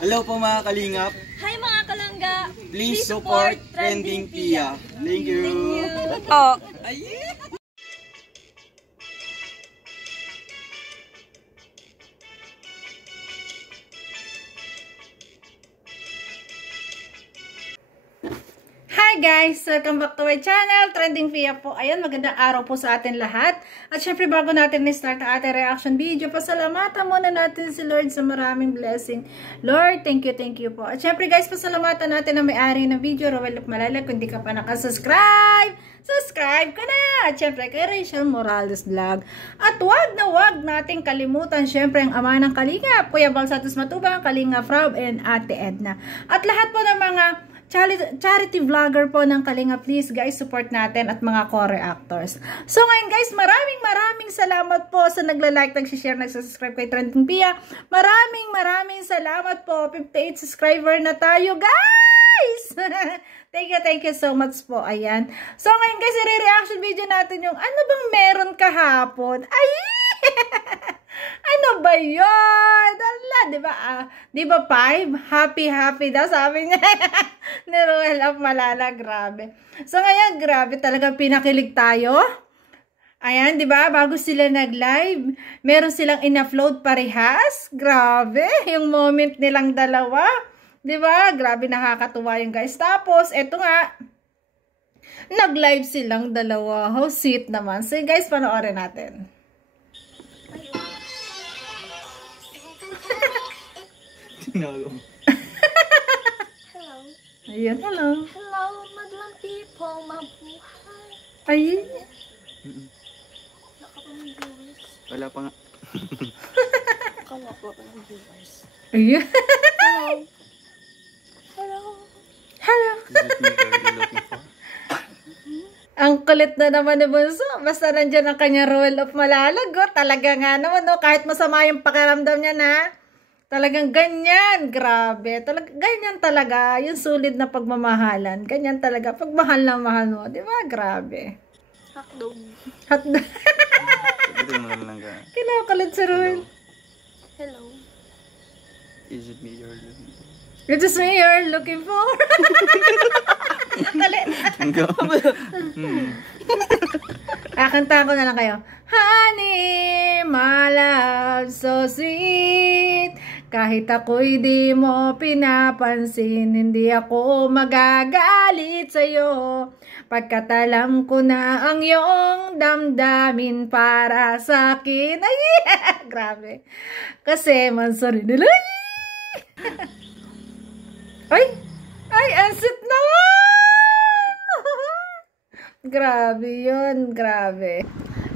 Hello po mga kalingap. Hi mga kalangga. Please support Trending Pia. Thank you. Oh. Hi guys! Welcome back to my channel, Trending Pia po. Ayan, magandang araw po sa atin lahat. At syempre bago natin ni-start ang ating reaction video, pasalamatan muna natin si Lord sa maraming blessing. Lord, thank you po. At syempre guys, pasalamatan natin ang may-ari ng video, Roel of Malala. Kung di ka pa nakasubscribe, subscribe ka na! At syempre kay Rachel Morales Vlog. At wag na wag nating kalimutan syempre ang ama ng Kalingap, Kuya Bal Santos Matubang, Kalingap Rob, and Ate Edna. At lahat po ng mga charity vlogger po ng Kalingap, please guys, support natin at mga co-reactors. So ngayon guys, maraming salamat po sa nagla-like, nag-share, nag-subscribe kay Trending Pia. Maraming salamat po. 58 subscriber na tayo guys! Thank you so much po. Ayan. So ngayon guys, i-reaction video natin yung ano bang meron kahapon. Ay! Ano ba yun? Ala, di ba 5? Happy daw, sabi niya. Ni Roel of Malala, grabe. So ngayon, grabe talaga pinakilig tayo. Ayan, di ba? Bago sila nag-live, meron silang in-upload parehas. Grabe, yung moment nilang dalawa. Di ba? Grabe, nakakatuwa yung guys. Tapos, eto nga, nag-live silang dalawa. How sweet naman. So guys, panoorin natin. Hello. Ayan, hello. Hello, madlang people, mabuhay. Ayun. Wala pa nga. Kala ko pa ng viewers. Ayun. Hello. Hello. Is it me you're looking for? Ang kulit na naman ni Bunso. Basta nandyan ang kanya Roel of Malalag. Oh. Talaga nga naman, no? Kahit masama yung pakiramdam niya na. Talagang ganyan. Grabe. Ganyan talaga. Yung sulit na pagmamahalan. Ganyan talaga. Pagmahal na mahal mo. Di ba? Grabe. Hotdog. Hotdog. Sabitin mo lang ka. Kinakulit si Roel. Hello. Is it me you're looking for? It is me you're looking for. Go. Kakanta ko na lang kayo. Honey, my love, so sweet. Kahit ako'y di mo pinapansin, hindi ako magagalit sa'yo. Pagkat alam ko na ang iyong damdamin para sa'kin. Ay, grabe. Kasi mansari nila. Ay, ang sweet naman! Grabe yun, grabe.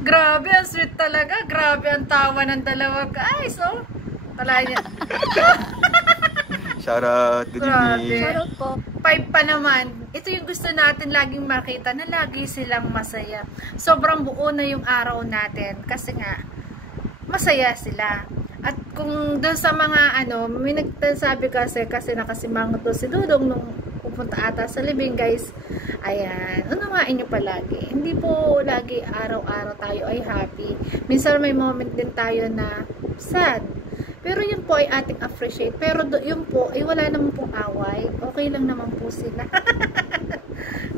Grabe, ang sweet talaga. Grabe ang tawa ng dalawa guys, oh. Tala niya. Shout out. Good evening. Shoutout po. 5 pa naman. Ito yung gusto natin laging makita na lagi silang masaya. Sobrang buo na yung araw natin. Kasi nga, masaya sila. At kung doon sa mga may nagsabi kasi nakasimangot doon si Dudong nung pupunta ata sa libing guys. Ayan, unawain nyo palagi. Hindi po lagi araw-araw tayo ay happy. Minsan may moment din tayo na sad. Pero yun po ay ating appreciate. Pero yun po ay wala naman pong away. Okay lang naman po sila.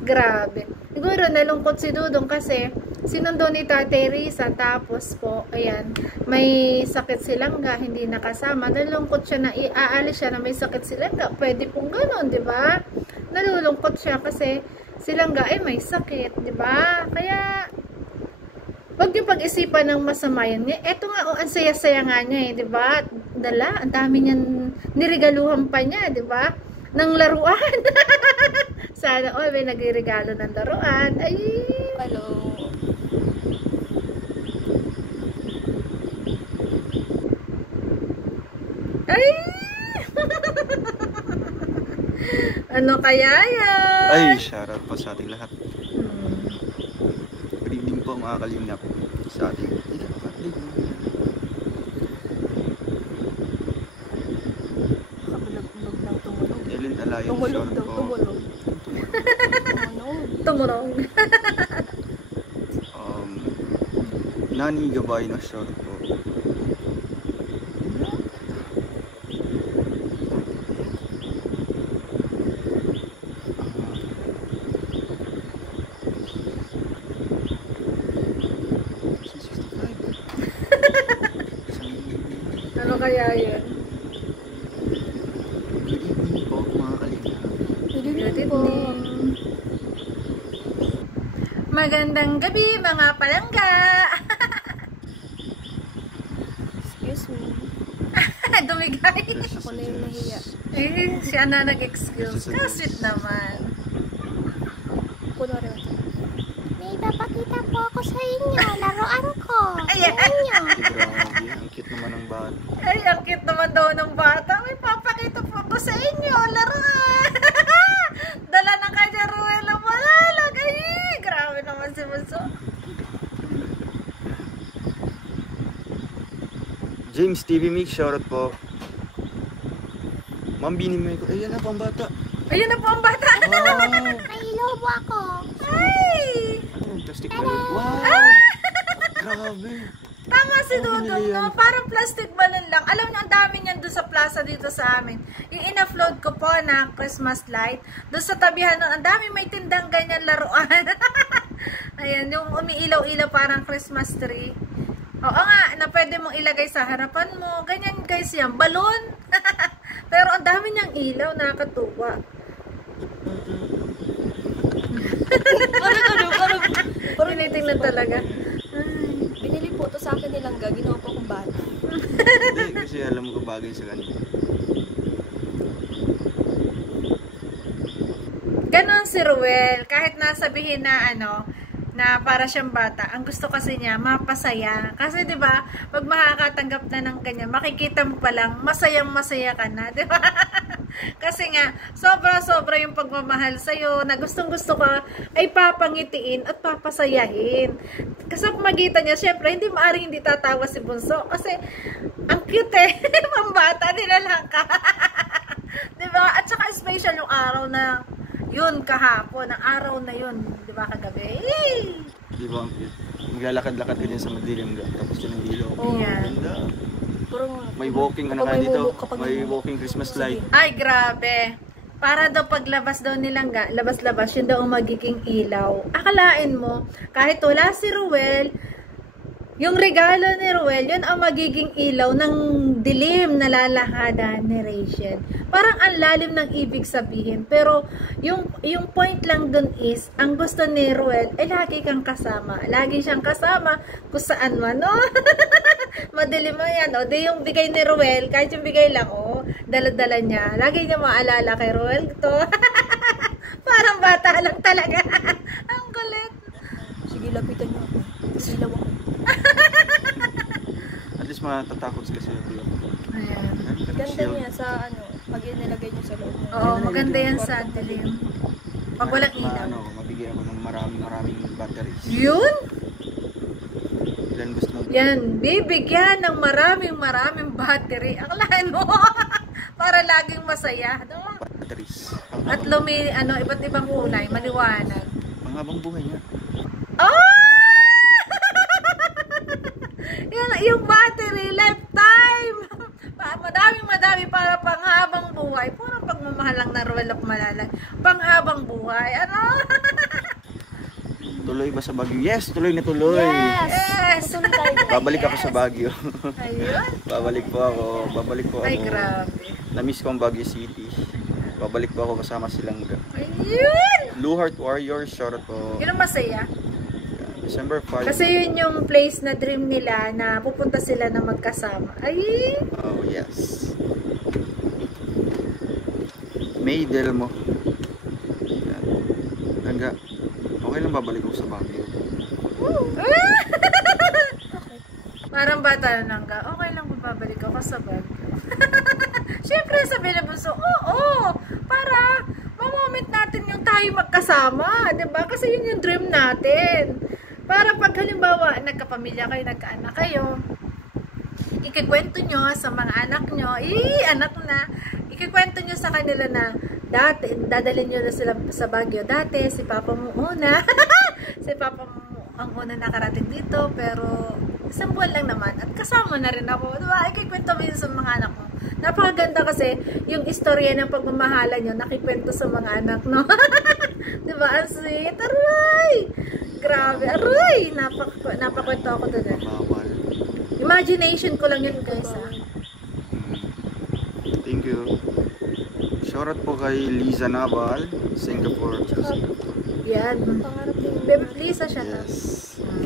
Grabe. Siguro nalungkot si Dudong kasi sinundo ni Tate Risa, tapos po, ayan, may sakit silangga, hindi nakasama. Nalulungkot siya na iaalis siya na may sakit silangga. Pwede pong gano'n, di ba? Nalulungkot siya kasi silangga ay may sakit, di ba? Kaya, wag yung pag-isipan ng masama yan. Eto nga, ang saya-saya nga niya di ba? Ang dami niyan, niregaluhan pa niya, di ba? Ng laruan. Sana, may nagregalo ng laruan. Ay! Hello. Ay! Ano kaya yan? Ay, shout out po sa ating lahat. Good evening po mga kalingap sa ating Kabulag-bulag lang tumulog. Ellen Alliance. Tumulog daw, po. tumulog. Tumurong. Nani Gabay na shout po. Magandang gabi mga palangga. Excuse me. Dumigay. Ako na yung nahiya. Eh, siya na nag-excuse. Kasweet naman. Kunwari ako. May ipapakita po ako sa inyo. Laruan ko. Ayan. Grabe, ang cute naman ng bata. Ay, ang cute naman daw ng bata. May papakita po ako sa inyo. Laruan. Dala na kanya Ruel ang malalag. Ay, grabe naman si Bunso. James TV Mix, shoutout po. Ma'am, binimay ko. Ayan na, pambata. Ayun na po ang bata. Wow! May lobo ako. Ay! Plastic balloon. Wow! Grabe. Tama si Dudong, no? Parang plastic balloon lang. Alam niyo, ang dami niyan doon sa plaza dito sa amin. Yung in-upload ko po na Christmas light, doon sa tabihan nun, ang dami may tindang ganyan laruan. Ayan, yung umiilaw-ilaw parang Christmas tree. Oo nga, na pwede mong ilagay sa harapan mo. Ganyan guys yan, balon. Pero ang dami niyang ilaw, nakakatuwa. Parang tinitingnan talaga. Binili po to sa akin nilang ginawa po akong bata. Hindi, kasi alam ko bagay sa kanila. Ganon si Ruel, kahit nasabihin na na para siyang bata, ang gusto kasi niya mapasaya. Kasi 'di ba, pag makakatanggap na ng kanya, makikita mo pa lang masayang-masaya ka na, 'di ba? Kasi nga sobra-sobra yung pagmamahal sa iyo na gustong-gusto ka ay papangitiin at papasayahin. Kasi magitan niya, syempre hindi maaring hindi tatawa si Bunso kasi ang cute eh. Pambata nila lang ka. 'Di ba? At saka special yung araw na yun kahapon, ang araw na yun, di ba, kagabi? Di ba ang cute? Maglalakad-lakad ka din sa madilim. Tapos yun ang ilaw. Oh, yeah. Ganda. Parang May walking ano ka dito. May walking Christmas light. Ay, grabe. Para daw paglabas daw nilang labas-labas, yun daw ang magiging ilaw. Akalain mo, kahit wala si Ruel, yung regalo ni Ruel, yun ang magiging ilaw ng dilim na lalakadan ni Rachel. Parang ang lalim ng ibig sabihin. Pero yung point lang dun is, ang gusto ni Ruel ay lagi kang kasama. Lagi siyang kasama kung saan man. No? Madilim mo yan. O, di yung bigay ni Ruel, kahit yung bigay lang, dala-dala niya. Lagi niya maalala kay Ruel to. Parang bata lang talaga. Ang kulit. sige, lapitan niyo ako. Silaw ako. At least matatakot kasi ako. Ayan. Ganda niya sa pag inilagay niyo sa loob. Oo, maganda yan sa dilim. Pag walang ilaw. Mabigyan ako ng maraming batteries. Yun? Ilan gusto mo? Yan, bibigyan ng maraming battery. Akalain mo, para laging masaya. No? Batteries. At iba't ibang kulay, maliwanag. Panghabang buhay niya. Oh! yung battery, lifetime! Madami para panghabang buhay. Puro pagmamahal lang na Ruel of Malalag. Panghabang buhay. Ano? Tuloy ba sa Baguio? Yes, tuloy na tuloy. Yes! Babalik ako sa Baguio. Ayun. Babalik po ako. Ay, grabe. Na-miss ko ang Baguio City. Babalik po ako kasama silang Ayun! Luheart Warriors, shoutout po. Yun ang masaya. December 5. Kasi yun yung place na dream nila na pupunta sila na magkasama. Ay! Oh, yes. May Delmo. Yan. Hangga. Okay lang babalik ako sa Baguio. Parang bata lang ka. Okay lang babalik ako sa Baguio. Siyempre sabi na Bunso, oo, para ma-moment natin yung tayo magkasama. Diba? Kasi yun yung dream natin. Para pag halimbawa, nagkapamilya kayo, nagkaanak kayo, ikikwento nyo sa mga anak nyo, anak na, ikikwento nyo sa kanila na, dati, dadalhin nyo na sila sa Baguio, dati, si Papa mo una, si Papa mo ang una nakarating dito, pero isang buwan lang naman, at kasama na rin ako, diba? Ikikwento mo yun sa mga anak mo. Napakaganda kasi, yung istorya ng pagmamahalan nyo, nakikwento sa mga anak, no? Diba? Ang sweet, aray! Grabe, aray! Napakwento ako doon eh. Bawal. Imagination ko lang yun guys Thank you. Shoutout po kay Liza Naval, Singapore. Yan. Pangarap din. Baby, please, siya. Yes.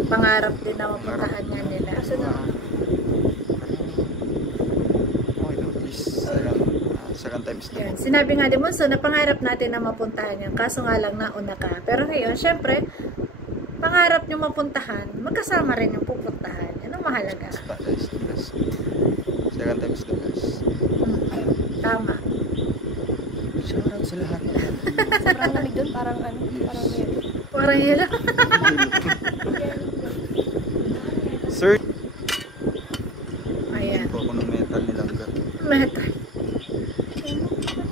Pangarap din na mapuntahan niya nila. Kaso na, Okay lang, please. Second time is the Yan. Sinabi nga din mo, so napangarap natin na mapuntahan yan. Kaso nga lang nauna ka. Pero ngayon, syempre, pangarap nyo mapuntahan, magkasama rin yung pupuntahan. Yan ang mahalaga. Second time is the best. Tama. Shoutout sa lahat. sobrang lamig doon. Parang ano, parang yun. Parang yun lang. Sir, Ayan. po ako ng metal nilangga. Meta.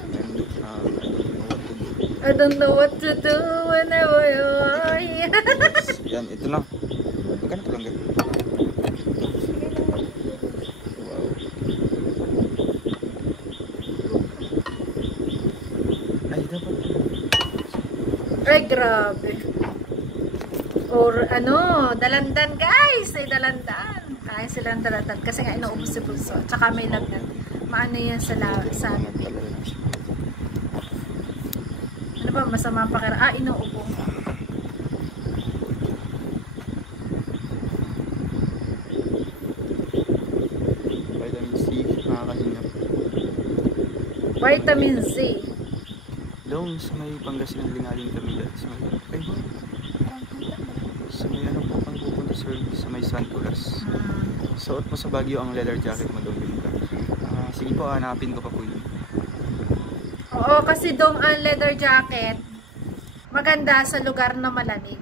And I don't know what to do. I don't know what to do whenever you are here. Yan, ito na. Magkano ito langga? Wow. Ay, dapat. Ay, grabe. Or ano, dalandan guys. Ay, dalandan. Kaya silang dalandan. Kasi nga inuubos si Bunso. Tsaka may lagnat. Maano yan sa amin. Ano ba, masama pa kaya? Ah, inuubo. Vitamin C, nakakahinga. Vitamin Z. Doon sa may Pangasinan lingaling kami dahil sa may ay ba? Sa may ano po kang pupunta sir sa may San Nicolas. Suot mo sa Baguio ang leather jacket mo doon ka. Sige po, hanapin ko pa po yun. Oo, kasi dong ang leather jacket maganda sa lugar na malamig.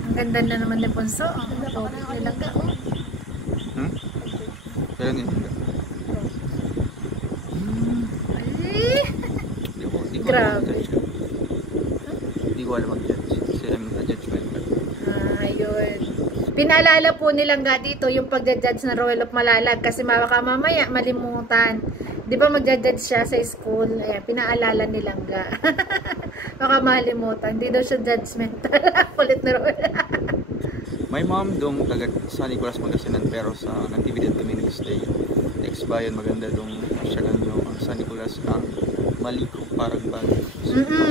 Ang ganda na naman ni Bunso. Ang pogi nilang ka. Kailan yun? Ay, Di ko grabe. Hindi ko alam mag-judge. Kasi I'm not judgmental. Ayun. Pinaalala po nilang nga dito yung pagja-judge ng Royal of Malalag kasi baka mamaya malimutan. Di ba magja-judge siya sa school? Ayan, pinaalala nilang nga. Baka malimutan. Hindi daw siya judgmental. Kulit na Royal. My mom doon taga San Nicolas Pangasinan pero sa nag-dividend kami nag-stay. Next bayan maganda doon siya ganyo ang San Nicolas ang Maliko parang Baguio.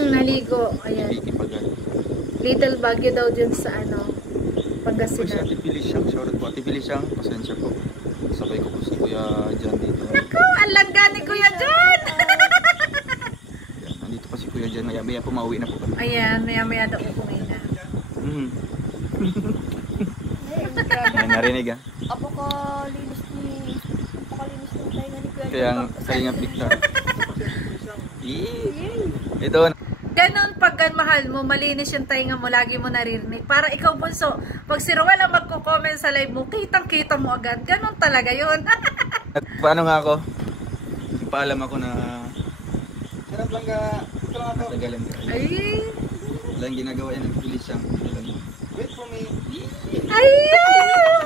Naligo. Ayan. Ibiki Pagal. Little Baguio daw dun sa ano, Pag si Pangasinan. Ate Pilisiang, shoutout po Ate Pilisiang, pasensya po. Sabay ko po si Kuya Jan dito. Naku, ang langga ni Kuya John! Yan, nandito pa si Kuya Jan, maya-maya po mauwi na po kami. Ayan, maya-maya daw umuwi na. Yan, narinig ah. Apokalinis ng tayo ni Kuya. Kaya ang Kalingap Victor. Ito na. Ganon pag mahal mo, malinis yung tainga mo, lagi mo naririnig. Para ikaw Bunso, pag si Roel ang magko-comment sa live mo, kitang-kita mo agad. Ganon talaga yun. Paano nga ako? Paalam ako na sarap lang ka. Ito lang ako. Tagalan ka. Ay, Lang ginagawa yan ng Pilisiang. Wait for me. ay,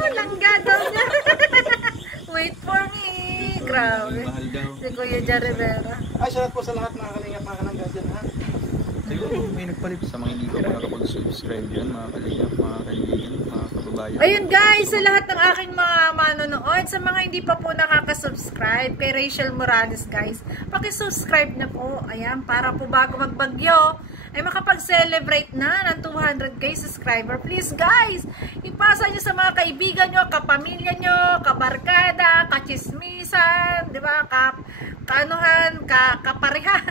langga daw niya. Wait for me. Grabe. Mahal daw. Si Kuya Jan Rivera. Ay, shout out po sa lahat mga kalingap, mga kalangga dyan, ha? Siguro may nagpalit sa mga hindi ko pa nakapag-subscribe dyan, mga kalingap, mga kaibigan, mga kababayan. Ayun guys, sa lahat ng aking mga manonood, sa mga hindi pa po nakaka-subscribe kay Rachel Morales guys, paki-subscribe na po. Ayan, para po bago magbagyo, ay makapag-celebrate na ng 200k subscriber. Please guys, ipasa nyo sa mga kaibigan nyo, kapamilya nyo, kabarkada, kachismisan, di ba? Kaanuhan, kaparehan,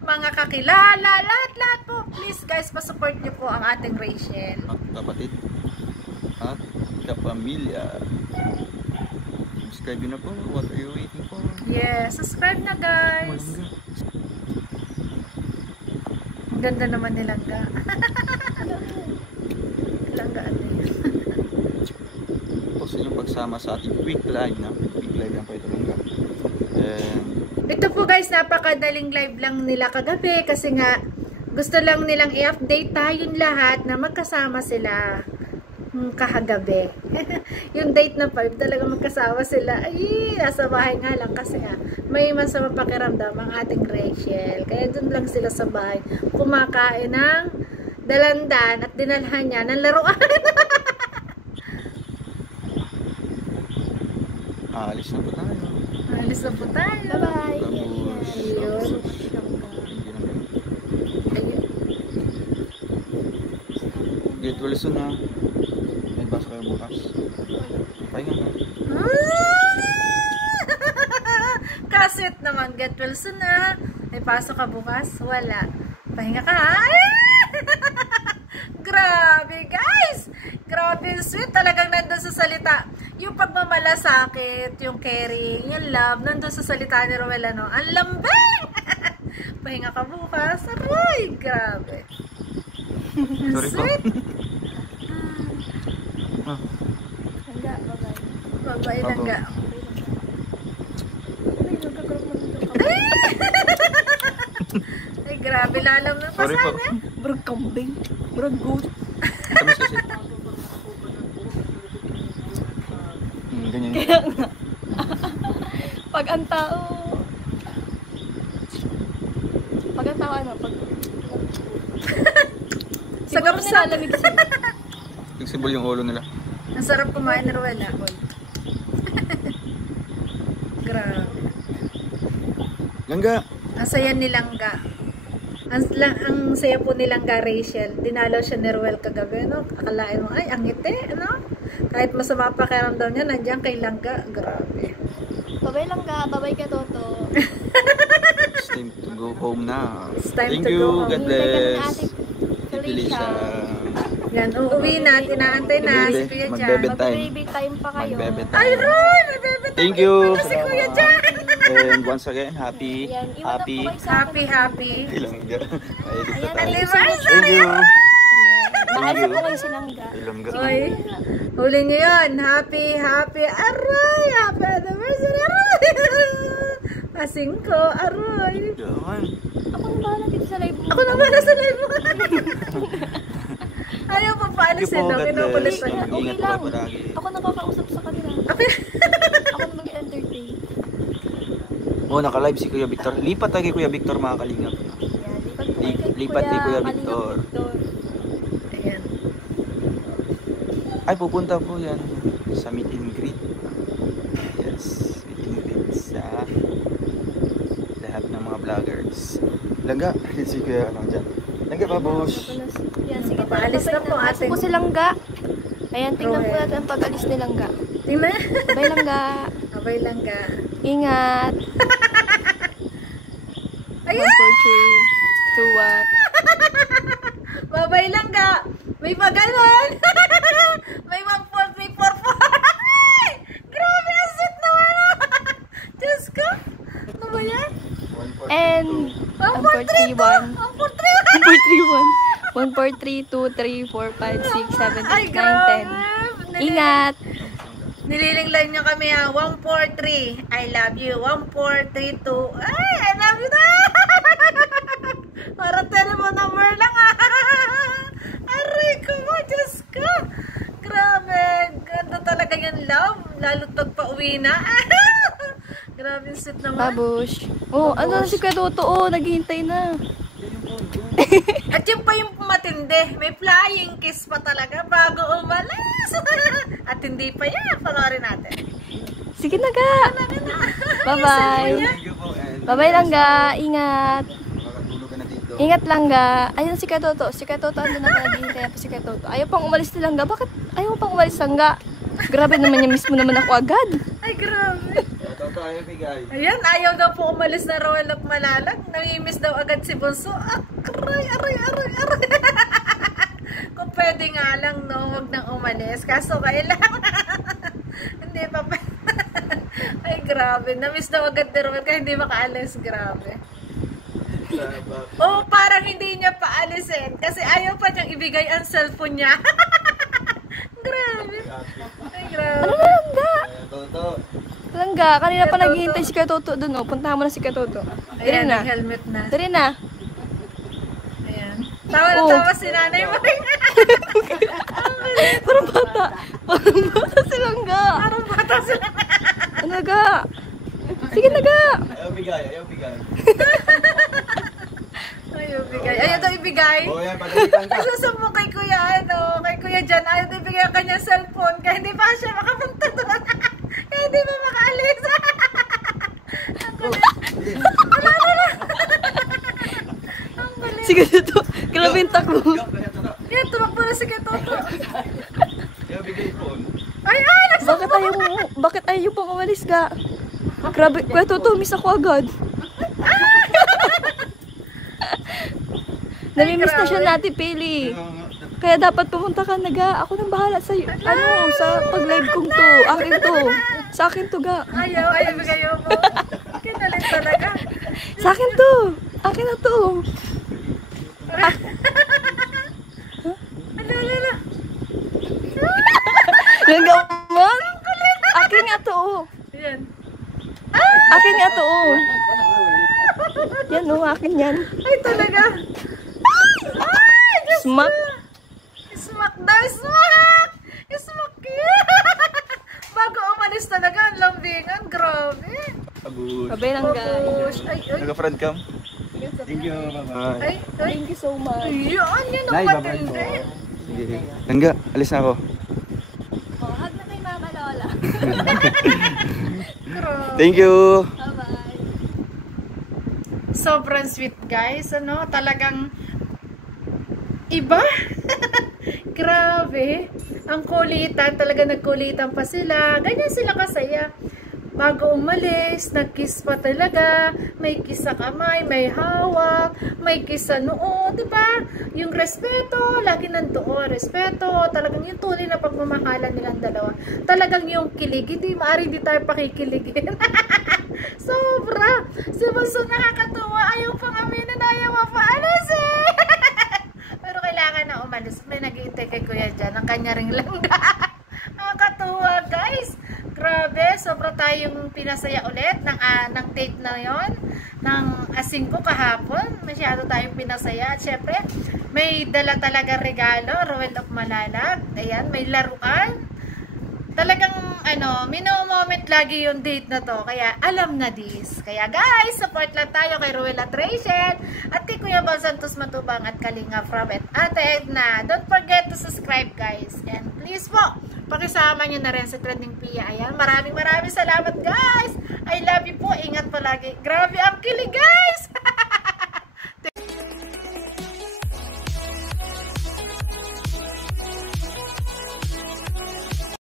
mga kakilala, lahat-lahat po. Please guys, pasupport nyo po ang ating Rachel. At kapatid at kapamilya. Subscribe na po. What are you waiting for? Yes, subscribe na guys. Ang ganda naman ni Langga. Langga ano yun? Tapos yung pagsama sa ating quick live na. Quick live lang po ito mga. Ito po guys, napakadaling live lang nila kagabi kasi nga gusto lang nilang i-update tayong lahat na magkasama sila kahagabi. Yung date na 5 talaga magkasama sila. Ay, nasa bahay nga lang kasi nga may masama pakiramdam ang ating Rachel. Kaya dun lang sila sa bahay kumakain ng dalandan at dinalhan niya ng laruan. Alis na po tayo. Alis na po tayo. Bye-bye. Babush. Ayun. Ayun. Get well soon ha. May basa kayo bukas. Pahinga na. Kasit naman, get well soon na. May pasok ka bukas? Wala. Pahinga ka ha? Grabe guys! Grabe sweet. Talagang nandun sa salita. Yung pagmamalasakit, yung caring, yung love, nandun sa salita ni Roel, ano? Ang lambing! Pahinga ka bukas. Aray! Grabe. Sorry po. Sweet. Ah, Hangga, bye-bye. Babae lang ga. Ay, nagkakaroon mo nito. Ay, grabe. Lalam na sorry po. pasana. Brag kambing. Brag goat. Tamis kasi. Ganyan yun. Pag ang tao... Pag ang tao ano? Pag... Sagap Siguro sa. nilalamig sila. Flexible yung ulo nila. Ang sarap kumain ni Roel, ah. Grabe. Langga. Ang saya ni Langga. Ang saya po ni Langga, Rachel. Dinalaw siya ni Roel kagabi, no? Akalain mo, ay, ang ngiti, ano? Kahit masama pa pakiramdam niya, nandiyan kay Langga. Grabe. Babay lang ka. Babay ka, Toto. It's time to go home na. It's time Thank to you. go home. God Hintay ka ng bless. ate Felicia. Yan, uuwi na. Tinaantay na si Kuya Jan. Magbebe time. Mag-baby time pa kayo. Magbebe Ay, time. Roy! May bebe Thank tayo. you. Wala si Kuya Jan. And once again, happy. Ayan, iwan na po Happy. kayo sa Happy, happy. Ilongga. Ay, dito Ayan, tayo. Anniversary! Thank you. Mahal ko po kayo silangga. Ilongga. Oy, huli niyo yun. Happy, happy. Aroy! Happy anniversary! Aroy! Pasing ko. Aroy! Yaman. Ako na bahala dito sa live mo. Ako naman nasa live mo. Ayaw pa paalis Thank you po. no? God Kinukulit bless. pa. Okay Mag-ingat po lang. paragi. Ako nakakausap sa kanila. Okay. Ako na mag-entertain. Oh, naka-live si Kuya Victor. Lipat lagi Kuya Victor, mga kalingap. Yan, lipat po kayo kay Lipat ni Kuya Kalingap Victor. Ayan. Ay, pupunta po yan sa meet and greet. Yes, meet and greet sa lahat ng mga vloggers. Langga, si Kuya ano dyan. Langga, babush. Yan, sige. Paalis na po, Alis ate. po si Langga. Ayan, tingnan po Roel. natin ang pag-alis ni Langga. Tingnan. Bye Langga. Abay lang ka. Ingat. 1, 4, 3, Ayan! 2, 1. Babay lang ka. May maganon. May 1, 4, 3, 4, 4. Grabe, ang sweet naman. Diyos ko. Ano ba yan? And 1, 1, 4, 3, 1. 1, 4, 3, 1, 4, 3, 2, 3, 4, 5, 6, 7, 8, Ay, 9, grabe. 10. Ingat. Nililinglan nyo kami ha. 1, 4, 3. I love you. 1, 4, 3, 2. Ay, I love you na. Para telephone number lang ha. Aray ko mo, Diyos ko. Grabe. Ganda talaga yung love. Lalo pag pauwi na. Grabe yung sweet naman. Babush. Oh, ano na si Kuya Toto? Oh, naghihintay na. At yun pa yung matindi. May flying kiss pa talaga bago umalis. At hindi pa yan. Panoorin natin. Sige na ga. Bye-bye. Bye-bye lang ga. Ingat. Makatulog ka na dito. Ingat lang ga. Ayun si Kuya Toto. Si Kuya Toto andun na naghihintay pa si Kuya Toto. Ayaw pang umalis ni Langga. Bakit ayaw pang umalis lang ga? Grabe naman niya, miss mo naman ako agad. Ay, grabe. Toto, ayaw bigay. Ayan, ayaw daw po umalis na Roel at Malalag. Namimiss daw agad si Bunso. Ah, aray. Kung pwede nga lang, no, huwag nang umalis. Kaso kailangan. Hindi pa pa. Ay, grabe. Namiss daw agad ni Roel kaya hindi makaalis. Grabe. Oh, parang hindi niya paalisin. Kasi ayaw pa niyang ibigay ang cellphone niya. Grabe. Ay, grabe. Ano na Langga? Toto. Langga, kanina pa naghihintay si Kuya Toto dun. Oh. Puntahan mo na si Kuya Toto. Dire Ayan, na. helmet na. Dire na. Ayan. Tawa na Oh. tawa si nanay mo. Parang bata. Parang bata si Langga. Parang bata sila. Ano ga? Sige na ga. Ayaw bigay, ayaw bigay. Ayaw ibigay. Ayaw daw ibigay. Oh, yan, pagalitan ka. Nagsusumbong kay Kuya, kay Kuya Jan, ayaw daw ibigay ang kanyang cellphone kaya hindi pa siya makapunta doon. Kaya hindi pa makaalis. ganito. Grabe yung takbo. Yan, tumakbo na si Kuya Toto. Kaya bigay po. Ay, Bakit ayaw pang umalis ka? Grabe, Kuya Toto, miss ako agad. Namimiss na siya natin, Pili. Kaya dapat pumunta ka na, ga. Ako nang bahala sa sa pag-live kong to. Akin to. Sa akin to, ga. ayaw mo. Kinalit talaga. Sa akin to. Akin na to. Ala. Yung gaman. Akin nga to. Yan. Akin nga to. Yan o, akin yan. Ay, talaga. Ay, Diyos ko. Smack. Smack daw, smack! Smack yun! Bago umalis talaga, ang lambingan, grabe. Abus. Kabay lang, ga. Push. Ay. Naka-front cam. Thank you, bye-bye. Ay. Thank you so much. Yan, yun ang Nay, bye-bye matindi. po. Sige. Langga, alis na ako. Oh, hug na kay Mama Lola. Grabe. Thank you. Bye-bye. Sobrang sweet, guys. Ano, talagang iba. Grabe. Ang kulitan, talaga nagkulitan pa sila. Ganyan sila kasaya. Bago umalis, nag-kiss pa talaga. May kiss sa kamay, may hawak, may kiss sa noo, diba? Yung respeto, lagi nandoon. Respeto, talagang yung tunay na pagmamahalan nilang dalawa. Talagang yung kilig, hindi maaari di tayo pakikiligin. Sobra. Si Bunso nakakatuwa. Ayaw pang aminin, ayaw mapaalis eh. Pero kailangan na umalis. May nag-iintay kay Kuya dyan. Ang kanya ring langga. Nakakatuwa, guys. Grabe, sobra tayong pinasaya ulit ng date na yon, ng asing ko kahapon. Masyado tayong pinasaya. At syempre, may dala talaga regalo, Ruel of Malalag. Ayan, may laruan. Talagang, mino-moment lagi yung date na to. Kaya, alam na this. Kaya guys, support lang tayo kay Ruel at Rachel. At kay Kuya Bal Santos Matubang at Kalinga from it. Ate Edna, don't forget to subscribe, guys. And please po, pakisama nyo na rin sa Trending Pia. Ayan, maraming salamat, guys. I love you po. Ingat palagi. Grabe ang kilig, guys.